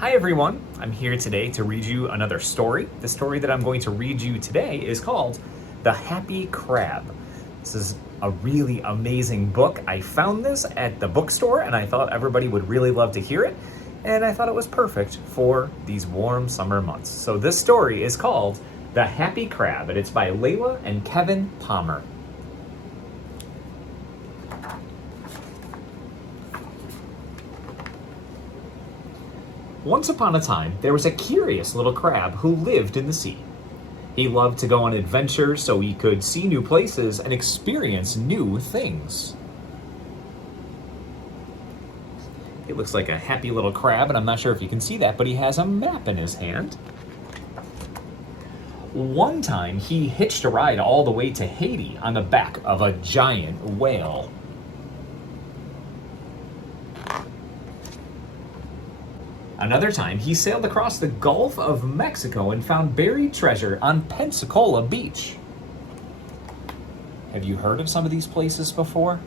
Hi everyone, I'm here today to read you another story. The story that I'm going to read you today is called The Happy Crab. This is a really amazing book. I found this at the bookstore and I thought everybody would really love to hear it, and I thought it was perfect for these warm summer months. So this story is called The Happy Crab, and it's by Layla and Kevin Palmer. Once upon a time, there was a curious little crab who lived in the sea. He loved to go on adventures so he could see new places and experience new things. It looks like a happy little crab, and I'm not sure if you can see that, but he has a map in his hand. One time, he hitched a ride all the way to Haiti on the back of a giant whale. Another time, he sailed across the Gulf of Mexico and found buried treasure on Pensacola Beach. Have you heard of some of these places before?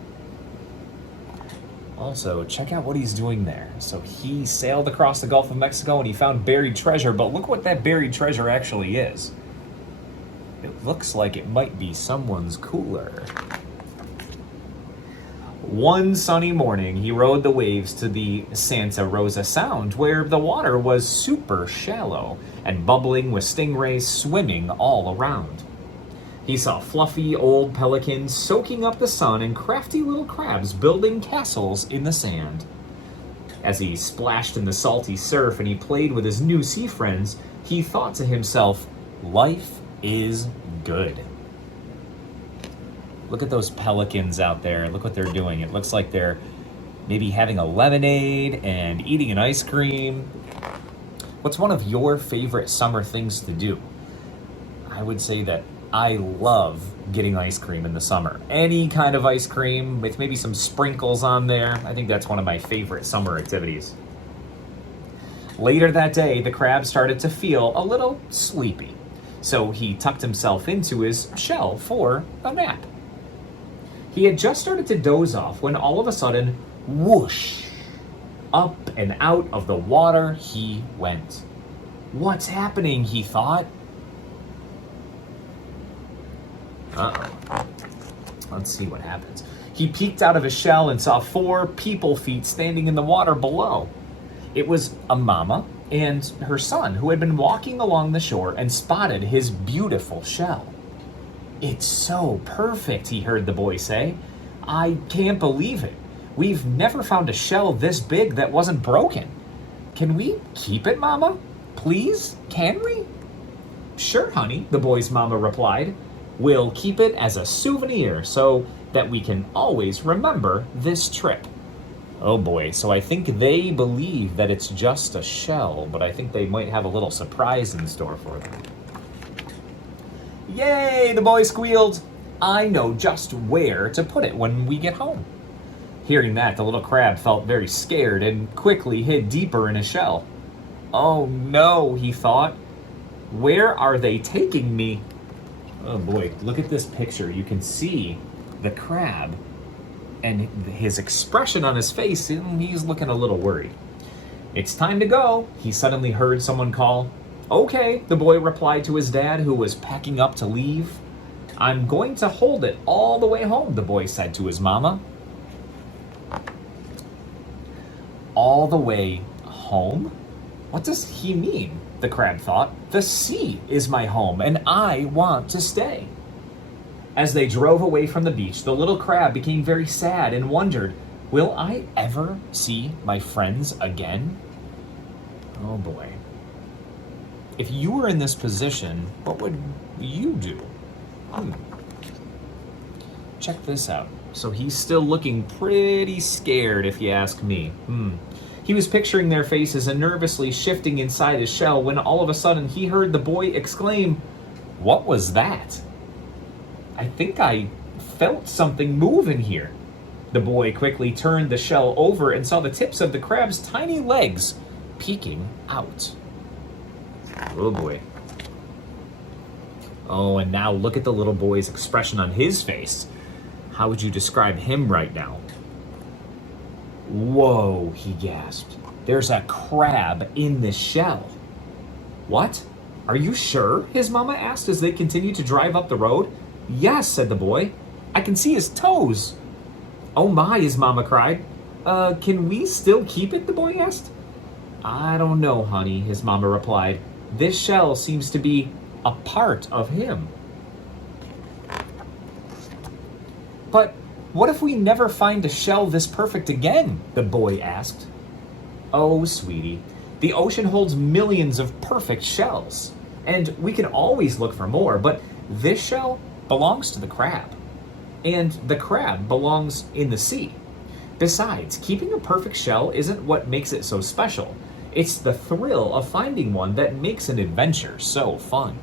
Also, check out what he's doing there. So he sailed across the Gulf of Mexico and he found buried treasure, but look what that buried treasure actually is. It looks like it might be someone's cooler. One sunny morning, he rode the waves to the Santa Rosa Sound, where the water was super shallow and bubbling with stingrays swimming all around. He saw fluffy old pelicans soaking up the sun and crafty little crabs building castles in the sand. As he splashed in the salty surf and he played with his new sea friends, he thought to himself, life is good. Look at those pelicans out there. Look what they're doing. It looks like they're maybe having a lemonade and eating an ice cream. What's one of your favorite summer things to do? I would say that I love getting ice cream in the summer. Any kind of ice cream with maybe some sprinkles on there. I think that's one of my favorite summer activities. Later that day, the crab started to feel a little sleepy. So he tucked himself into his shell for a nap. He had just started to doze off when all of a sudden, whoosh, up and out of the water he went. What's happening, he thought. Uh-oh. Let's see what happens. He peeked out of his shell and saw 4 people feet standing in the water below. It was a mama and her son who had been walking along the shore and spotted his beautiful shell. It's so perfect, he heard the boy say. I can't believe it. We've never found a shell this big that wasn't broken. Can we keep it, Mama? Please? Can we? Sure, honey, the boy's mama replied. We'll keep it as a souvenir so that we can always remember this trip. Oh boy, so I think they believe that it's just a shell, but I think they might have a little surprise in store for them. Yay, the boy squealed. I know just where to put it when we get home. Hearing that, the little crab felt very scared and quickly hid deeper in his shell. Oh no, he thought. Where are they taking me? Oh boy, look at this picture. You can see the crab and his expression on his face, he's looking a little worried. It's time to go, he suddenly heard someone call. Okay, the boy replied to his dad, who was packing up to leave. I'm going to hold it all the way home, the boy said to his mama. All the way home? What does he mean? The crab thought. The sea is my home, and I want to stay. As they drove away from the beach, the little crab became very sad and wondered, will I ever see my friends again? Oh boy. If you were in this position, what would you do? Check this out. So he's still looking pretty scared, if you ask me. He was picturing their faces and nervously shifting inside his shell when all of a sudden he heard the boy exclaim, what was that? I think I felt something move in here. The boy quickly turned the shell over and saw the tips of the crab's tiny legs peeking out. Oh boy. Oh, and now look at the little boy's expression on his face. How would you describe him right now? Whoa, he gasped. There's a crab in the shell. What? Are you sure? His mama asked as they continued to drive up the road. Yes, said the boy. I can see his toes. Oh my, his mama cried. Can we still keep it? The boy asked. I don't know, honey, his mama replied. This shell seems to be a part of him. But what if we never find a shell this perfect again? The boy asked. Oh, sweetie, the ocean holds millions of perfect shells, and we can always look for more, but this shell belongs to the crab, and the crab belongs in the sea. Besides, keeping a perfect shell isn't what makes it so special. It's the thrill of finding one that makes an adventure so fun.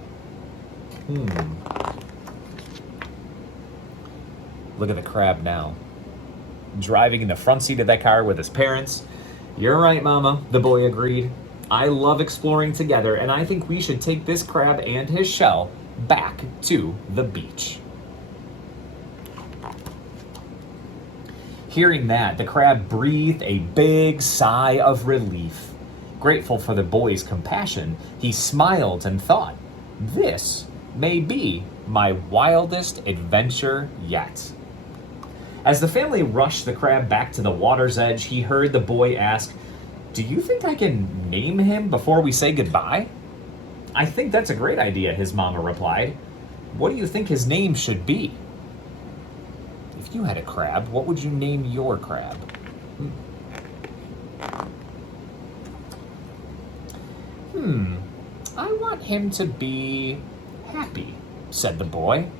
Look at the crab now, driving in the front seat of that car with his parents. You're right, Mama, the boy agreed. I love exploring together, and I think we should take this crab and his shell back to the beach. Hearing that, the crab breathed a big sigh of relief. Grateful for the boy's compassion, he smiled and thought, this may be my wildest adventure yet. As the family rushed the crab back to the water's edge, he heard the boy ask, do you think I can name him before we say goodbye? I think that's a great idea, his mama replied. What do you think his name should be? If you had a crab, what would you name your crab? I want him to be happy, said the boy.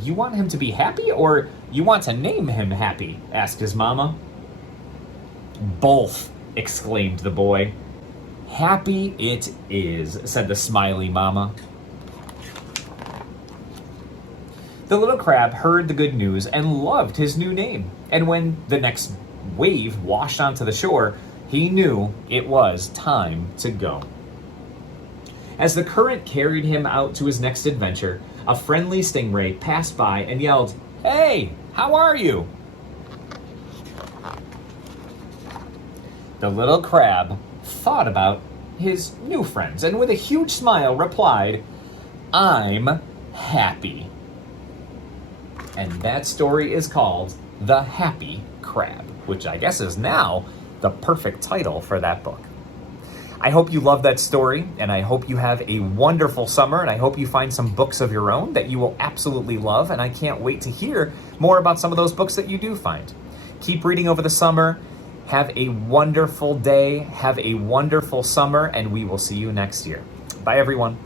You want him to be happy, or you want to name him Happy? Asked his mama. Both, exclaimed the boy. Happy it is, said the smiley mama. The little crab heard the good news and loved his new name. And when the next wave washed onto the shore, he knew it was time to go. As the current carried him out to his next adventure, a friendly stingray passed by and yelled, Hey, how are you? The little crab thought about his new friends and with a huge smile replied, I'm happy. And that story is called The Happy Crab, which I guess is now the perfect title for that book. I hope you love that story, and I hope you have a wonderful summer, and I hope you find some books of your own that you will absolutely love, and I can't wait to hear more about some of those books that you do find. Keep reading over the summer. Have a wonderful day. Have a wonderful summer, and we will see you next year. Bye, everyone.